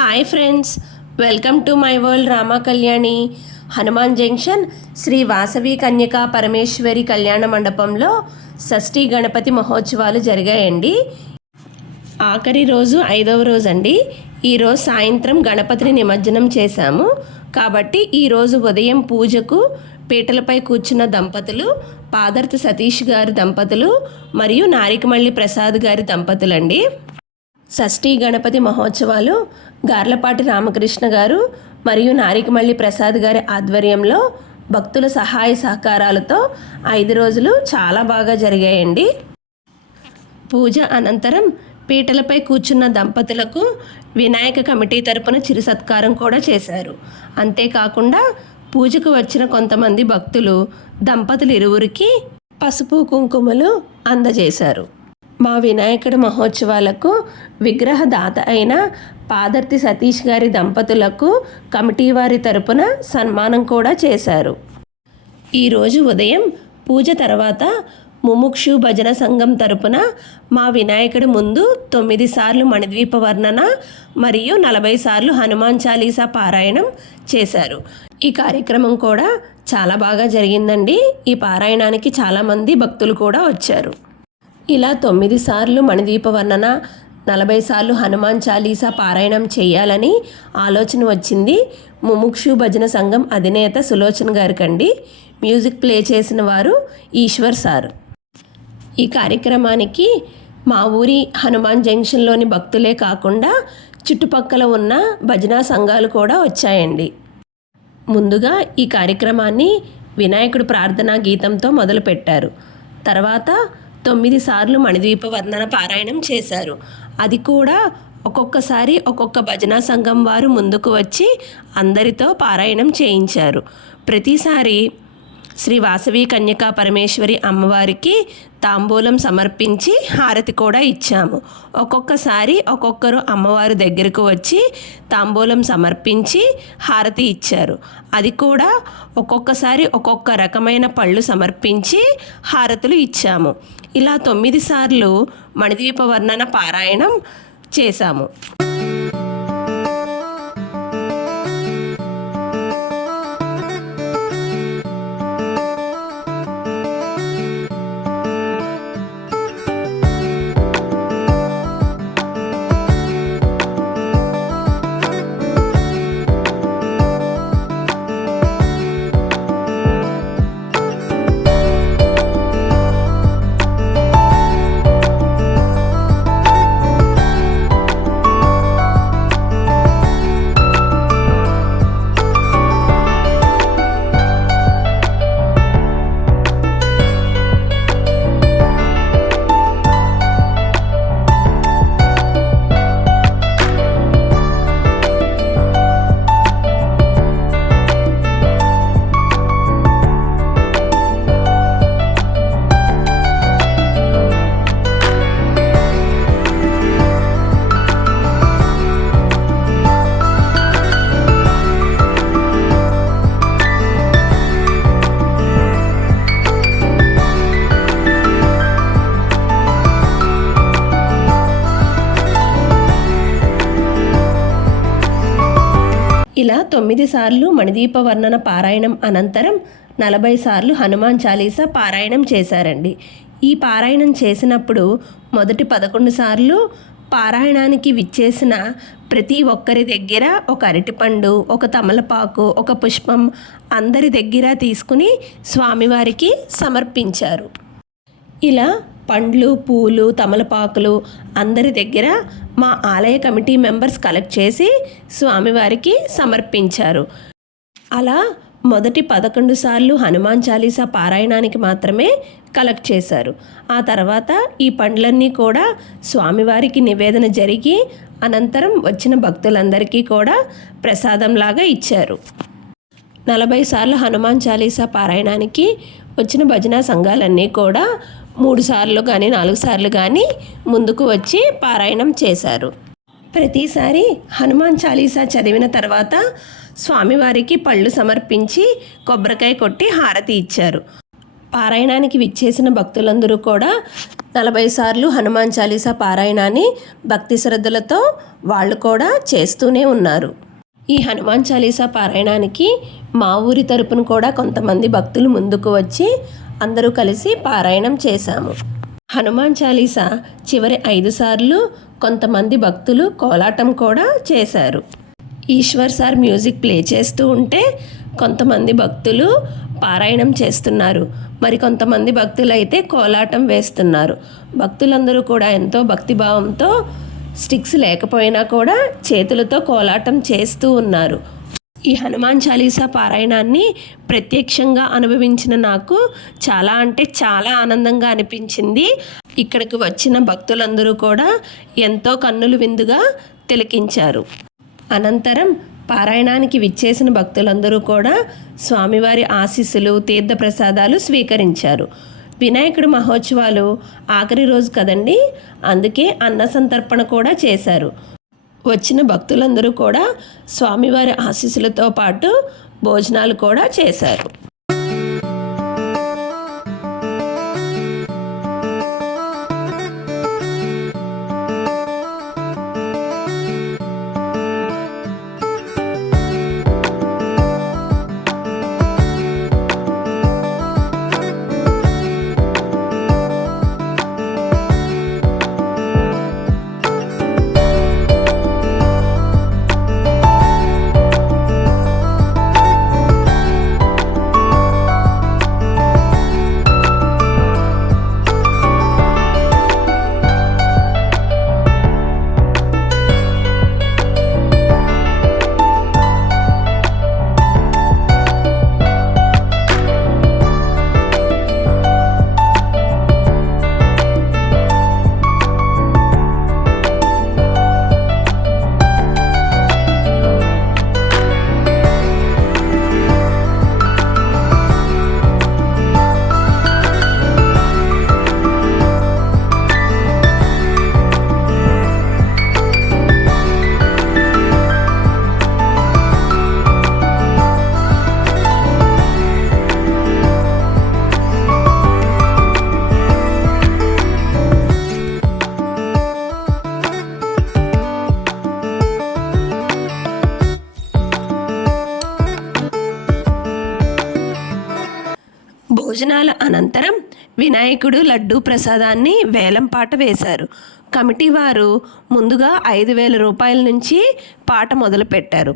Hi friends, welcome to my world Rama Kalyani. Hanuman junction Sri Vasavi Kanyaka Parameswari కళ్యాణ మండపంలో షష్ఠీ గణపతి మహోత్సవాలు జరిగాయండి. ఆఖరి రోజు 5వ రోజు అండి. ఈరోజు సాయంత్రం గణపతిని నిమజ్జనం చేశాము. కాబట్టి ఈరోజు ఉదయం పూజకు పీటలపై కూర్చున్న దంపతులు పాదర్తి సతీష్ గారి దంపతులు మరియు నారికమల్లి ప్రసాద్ గారి దంపతులండి. షష్ఠీ గణపతి మహోత్సవాలు గార్లపాటి రామకృష్ణ గారు మరియు నారికమల్లి ప్రసాద్ గారి ఆధ్వర్యంలో భక్తుల సహాయ సహకారాలతో 5 రోజులు చాలా బాగా జరిగాయండి. పూజ అనంతరం పీటలపై కూర్చున్న దంపతులకు వినాయక కమిటీ తరపున చిరు సత్కారం కూడా చేశారు. అంతేకాకుండా పూజకు వచ్చిన కొంతమంది భక్తులు దంపతులు ఇరువురికి పసుపు కుంకుమలు అందజేశారు. మా వినాయకుడి మహోత్సవాలకు విగ్రహదాత అయిన పాదర్తి సతీష్ గారి దంపతులకు కమిటీ వారి తరపున సన్మానం కూడా చేశారు. ఈరోజు ఉదయం పూజ తర్వాత ముముక్షు భజన సంఘం తరపున మా వినాయకుడి ముందు 9 సార్లు మణిద్వీప వర్ణన మరియు 40 సార్లు హనుమాన్ చాలీసా పారాయణం చేశారు. ఈ కార్యక్రమం కూడా చాలా బాగా జరిగిందండి. ఈ పారాయణానికి చాలామంది భక్తులు కూడా వచ్చారు. ఇలా 9 సార్లు మణిద్వీప వర్ణన, 40 సార్లు హనుమాన్ చాలీసా పారాయణం చేయాలని ఆలోచన వచ్చింది ముముక్షు భజన సంఘం అధినేత సులోచన గారికండి. మ్యూజిక్ ప్లే చేసిన వారు ఈశ్వర్ సార్. ఈ కార్యక్రమానికి మా ఊరి హనుమాన్ జంక్షన్లోని భక్తులే కాకుండా చుట్టుపక్కల ఉన్న భజనా సంఘాలు కూడా వచ్చాయండి. ముందుగా ఈ కార్యక్రమాన్ని వినాయకుడు ప్రార్థనా గీతంతో మొదలుపెట్టారు. తర్వాత 9 సార్లు మణిద్వీప వర్ణన పారాయణం చేశారు. అది కూడా ఒక్కొక్కసారి ఒక్కొక్క భజనా సంఘం వారు ముందుకు వచ్చి అందరితో పారాయణం చేయించారు. ప్రతిసారి శ్రీ వాసవి కన్యకా పరమేశ్వరి అమ్మవారికి తాంబూలం సమర్పించి హారతి కూడా ఇచ్చాము. ఒక్కొక్కసారి ఒక్కొక్కరు అమ్మవారి దగ్గరకు వచ్చి తాంబూలం సమర్పించి హారతి ఇచ్చారు. అది కూడా ఒక్కొక్కసారి ఒక్కొక్క రకమైన పళ్ళు సమర్పించి హారతులు ఇచ్చాము. ఇలా 9 సార్లు మణిద్వీప వర్ణన పారాయణం చేశాము. ఇలా 9 సార్లు మణిద్వీప వర్ణన పారాయణం అనంతరం 40 సార్లు హనుమాన్ చాలీసా పారాయణం చేశారండి. ఈ పారాయణం చేసినప్పుడు మొదటి 11 సార్లు పారాయణానికి విచ్చేసిన ప్రతి ఒక్కరి దగ్గర ఒక అరటిపండు, ఒక తమలపాకు, ఒక పుష్పం అందరి దగ్గర తీసుకుని స్వామివారికి సమర్పించారు. ఇలా పండ్లు, పూలు, తమలపాకులు అందరి దగ్గర మా ఆలయ కమిటీ మెంబర్స్ కలెక్ట్ చేసి స్వామివారికి సమర్పించారు. అలా మొదటి 11 సార్లు హనుమాన్ చాలీసా పారాయణానికి మాత్రమే కలెక్ట్ చేశారు. ఆ తర్వాత ఈ పండ్లన్నీ కూడా స్వామివారికి నివేదన జరిగి అనంతరం వచ్చిన భక్తులందరికీ కూడా ప్రసాదంలాగా ఇచ్చారు. 40 సార్లు హనుమాన్ చాలీసా పారాయణానికి వచ్చిన భజనా సంఘాలన్నీ కూడా 3 సార్లు కానీ 4 సార్లు కానీ ముందుకు వచ్చి పారాయణం చేశారు. ప్రతిసారి హనుమాన్ చాలీసా చదివిన తర్వాత స్వామివారికి పళ్ళు సమర్పించి కొబ్బరికాయ కొట్టి హారతి ఇచ్చారు. పారాయణానికి విచ్చేసిన భక్తులందరూ కూడా 40 సార్లు హనుమాన్ చాలీసా పారాయణాన్ని భక్తి శ్రద్ధలతో వాళ్ళు కూడా చేస్తూనే ఉన్నారు. ఈ హనుమాన్ చాలీసా పారాయణానికి మా ఊరి తరపున కూడా కొంతమంది భక్తులు ముందుకు వచ్చి అందరూ కలిసి పారాయణం చేశాము. హనుమాన్ చాలీసా చివరి 5 సార్లు కొంతమంది భక్తులు కోలాటం కూడా చేశారు. ఈశ్వర్ సార్ మ్యూజిక్ ప్లే చేస్తూ ఉంటే కొంతమంది భక్తులు పారాయణం చేస్తున్నారు, మరి కొంతమంది భక్తులు అయితే కోలాటం వేస్తున్నారు. భక్తులందరూ కూడా ఎంతో భక్తిభావంతో స్టిక్స్ లేకపోయినా కూడా చేతులతో కోలాటం చేస్తూ ఉన్నారు. ఈ హనుమాన్ చాలీసా పారాయణాన్ని ప్రత్యక్షంగా అనుభవించిన నాకు చాలా అంటే చాలా ఆనందంగా అనిపించింది. ఇక్కడికి వచ్చిన భక్తులందరూ కూడా ఎంతో కన్నులు విందుగా తిలకించారు. అనంతరం పారాయణానికి విచ్చేసిన భక్తులందరూ కూడా స్వామివారి ఆశీస్సులు తీర్థప్రసాదాలు స్వీకరించారు. వినాయకుడి మహోత్సవాలు ఆఖరి రోజు కదండి, అందుకే అన్న సంతర్పణ కూడా చేశారు. వచ్చిన భక్తులందరూ కూడా స్వామివారి ఆశీస్సులతో పాటు భోజనాలు కూడా చేశారు. భోజనాల అనంతరం వినాయకుడు లడ్డూ ప్రసాదాన్ని వేలంపాట వేశారు. కమిటీ వారు ముందుగా 5,000 రూపాయల నుంచి పాట మొదలుపెట్టారు.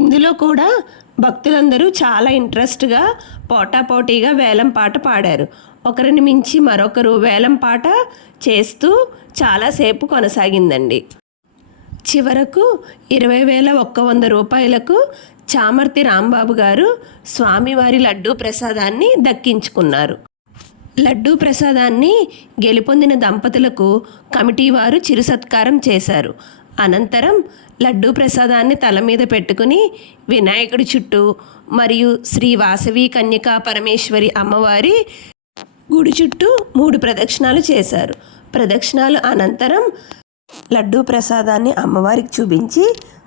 ఇందులో కూడా భక్తులందరూ చాలా ఇంట్రెస్ట్గా పోటాపోటీగా వేలం పాట పాడారు. ఒకరిని మించి మరొకరు వేలం పాట చేస్తూ చాలాసేపు కొనసాగిందండి. చివరకు 20,100 రూపాయలకు చామర్తి రాంబాబు గారు స్వామివారి లడ్డూ ప్రసాదాన్ని దక్కించుకున్నారు. లడ్డూ ప్రసాదాన్ని గెలుపొందిన దంపతులకు కమిటీ వారు చిరు సత్కారం చేశారు. అనంతరం లడ్డూ ప్రసాదాన్ని తల మీద పెట్టుకుని వినాయకుడి చుట్టూ మరియు శ్రీ వాసవి కన్యకా పరమేశ్వరి అమ్మవారి గుడి చుట్టూ 3 ప్రదక్షిణాలు చేశారు. ప్రదక్షిణాలు అనంతరం లడ్డూ ప్రసాదాన్ని అమ్మవారికి చూపించి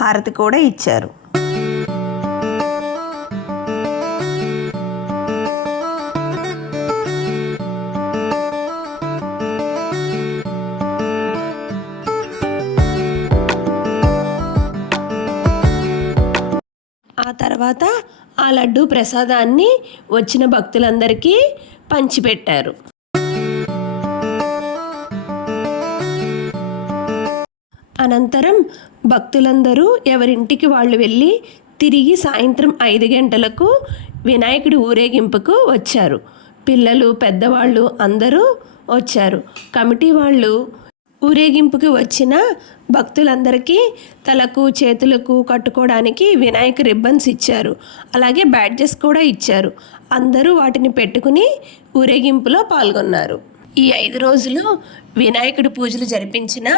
హారతి కూడా ఇచ్చారు. ఆ తర్వాత ఆ లడ్డూ ప్రసాదాన్ని వచ్చిన భక్తులందరికీ పంచిపెట్టారు. అనంతరం భక్తులందరూ ఎవరింటికి వాళ్ళు వెళ్ళి తిరిగి సాయంత్రం 5 గంటలకు వినాయకుడి ఊరేగింపుకు వచ్చారు. పిల్లలు పెద్దవాళ్ళు అందరూ వచ్చారు. కమిటీ వాళ్ళు ఊరేగింపుకి వచ్చిన భక్తులందరికీ తలకు చేతులకు కట్టుకోవడానికి వినాయక రిబ్బన్స్ ఇచ్చారు. అలాగే బ్యాడ్జెస్ కూడా ఇచ్చారు. అందరూ వాటిని పెట్టుకుని ఊరేగింపులో పాల్గొన్నారు. ఈ 5 రోజులు వినాయకుడి పూజలు జరిపించిన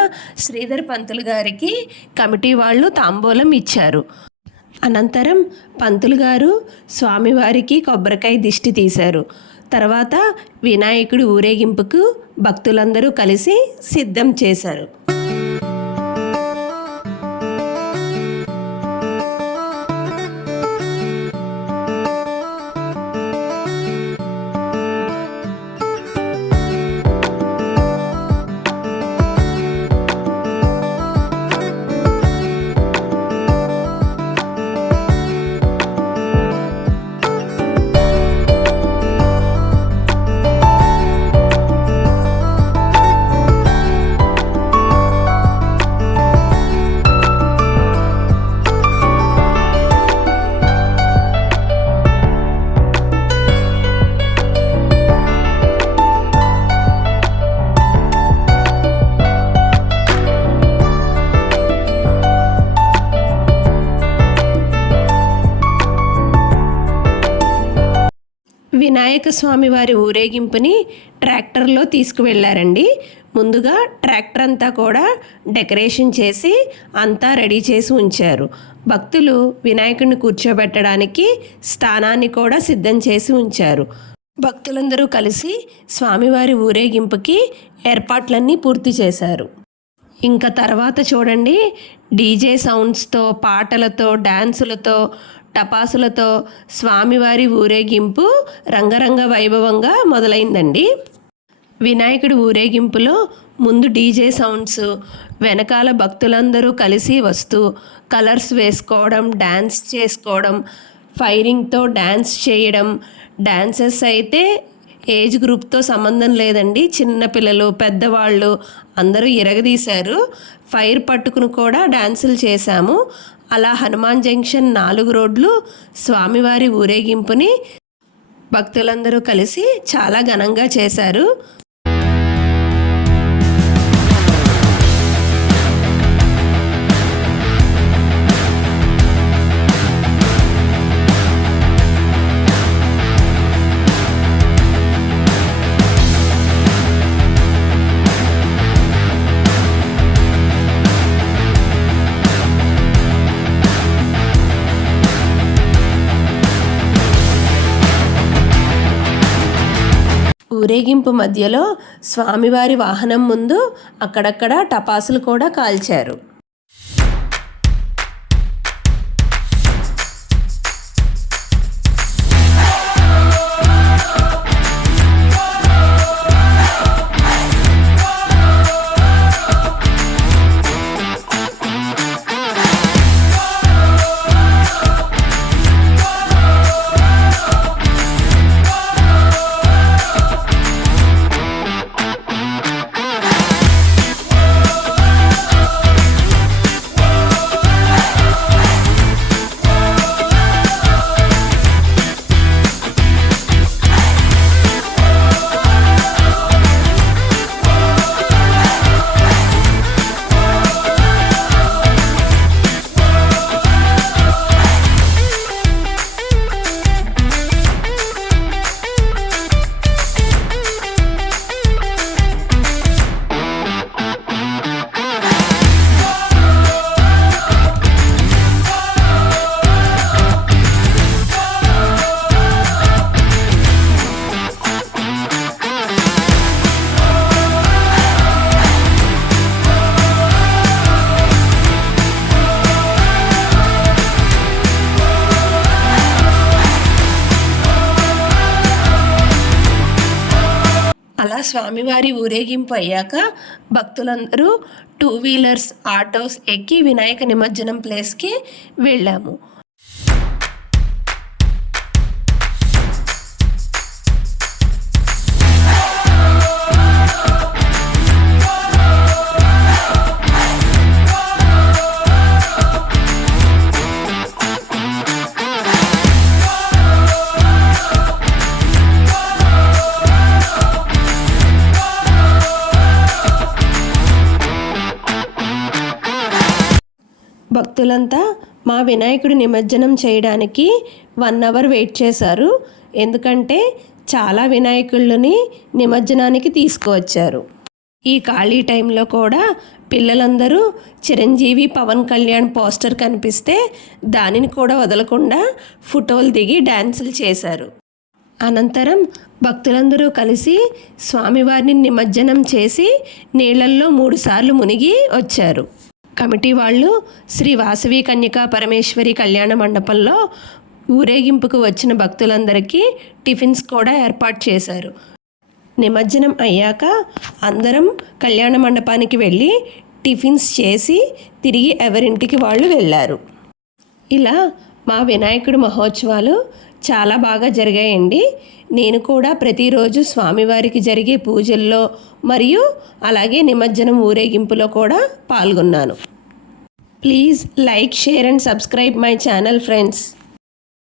శ్రీధర్ పంతులు గారికి కమిటీ వాళ్ళు తాంబూలం ఇచ్చారు. అనంతరం పంతులు గారు స్వామివారికి కొబ్బరికాయ దిష్టి తీశారు. తర్వాత వినాయకుడి ఊరేగింపుకు భక్తులందరూ కలిసి సిద్ధం చేశారు. వినాయక స్వామి వారి ఊరేగింపుని ట్రాక్టర్లో తీసుకువెళ్ళారండి. ముందుగా ట్రాక్టర్ అంతా కూడా డెకరేషన్ చేసి అంతా రెడీ చేసి ఉంచారు. భక్తులు వినాయకుడిని కూర్చోబెట్టడానికి స్థానాన్ని కూడా సిద్ధం చేసి ఉంచారు. భక్తులందరూ కలిసి స్వామివారి ఊరేగింపుకి ఏర్పాట్లన్నీ పూర్తి చేశారు. ఇంకా తర్వాత చూడండి, డీజే సౌండ్స్తో, పాటలతో, డ్యాన్సులతో, టపాసులతో స్వామివారి ఊరేగింపు రంగరంగ వైభవంగా మొదలైందండి. వినాయకుడి ఊరేగింపులో ముందు డీజే సౌండ్స్, వెనకాల భక్తులందరూ కలిసి వస్తూ కలర్స్ వేసుకోవడం, డ్యాన్స్ చేసుకోవడం, ఫైరింగ్తో డ్యాన్స్ చేయడం. డ్యాన్సెస్ అయితే ఏజ్ గ్రూప్తో సంబంధం లేదండి, చిన్నపిల్లలు, పెద్దవాళ్ళు అందరూ ఇరగదీశారు. ఫైర్ పట్టుకుని కూడా డ్యాన్సులు చేశాము. అలా హనుమాన్ జంక్షన్ 4 రోడ్లు స్వామివారి ఊరేగింపుని భక్తులందరూ కలిసి చాలా ఘనంగా చేశారు. ఊరేగింపు మధ్యలో స్వామివారి వాహనం ముందు అక్కడక్కడ టపాసులు కూడా కాల్చారు. అలా స్వామివారి ఊరేగింపు అయ్యాక భక్తులందరూ 2 వీలర్స్, ఆటోస్ ఎక్కి వినాయక నిమజ్జనం ప్లేస్కి వెళ్ళాము. భక్తులంతా మా వినాయకుడి నిమజ్జనం చేయడానికి 1 అవర్ వెయిట్ చేశారు. ఎందుకంటే చాలా వినాయకుళ్ళని నిమజ్జనానికి తీసుకువచ్చారు. ఈ ఖాళీ టైంలో కూడా పిల్లలందరూ చిరంజీవి, పవన్ కళ్యాణ్ పోస్టర్ కనిపిస్తే దానిని కూడా వదలకుండా ఫోటోలు దిగి డ్యాన్సులు చేశారు. అనంతరం భక్తులందరూ కలిసి స్వామివారిని నిమజ్జనం చేసి నీళ్ళల్లో 3 సార్లు మునిగి వచ్చారు. కమిటీ వాళ్ళు శ్రీ వాసవి కన్యకా పరమేశ్వరి కళ్యాణ మండపంలో ఊరేగింపుకు వచ్చిన భక్తులందరికీ టిఫిన్స్ కూడా ఏర్పాటు చేశారు. నిమజ్జనం అయ్యాక అందరం కళ్యాణ మండపానికి వెళ్ళి టిఫిన్స్ చేసి తిరిగి ఎవరింటికి వాళ్ళు వెళ్ళారు. ఇలా మా వినాయకుడి మహోత్సవాలు చాలా బాగా జరిగాయండి. నేను కూడా ప్రతిరోజు స్వామివారికి జరిగే పూజల్లో మరియు అలాగే నిమజ్జనం ఊరేగింపులో కూడా పాల్గొన్నాను. Please like, share and subscribe my channel friends.